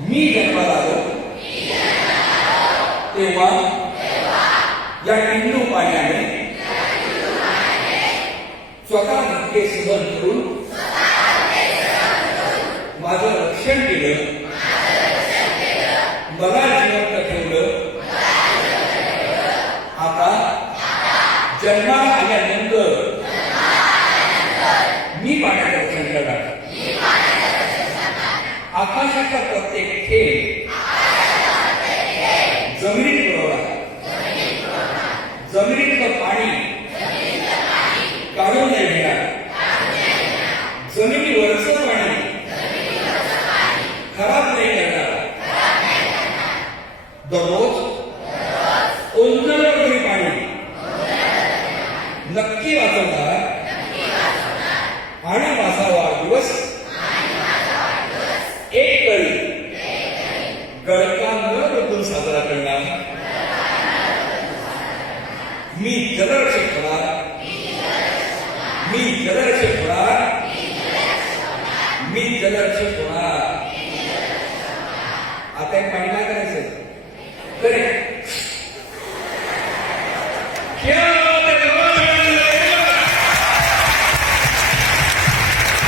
मी जन्माला आलो. तेव्हा या टिंडू पाण्याने स्वतः धक्के सहन करून माझं रक्षण केलं. मला जिवंत ठेवलं. आता जन्मा आल्यानंतर मी पाण्याचं रक्षण करणार आकाशाचा प्रत्येक खेळ जमिनीत पुरवला जमिनीतलं पाणी काढून नाही घेणार जमिनीवरचं पाणी खराब नाही करणार. दररोज ओंजळलं पाणी नक्की वाचवणार. आणि माझा करणार साजरा करणार. मी कलर शिकणार मी कलर शिकणार मी कलर शिकणार आता एक पाणी करायचं करेक्ट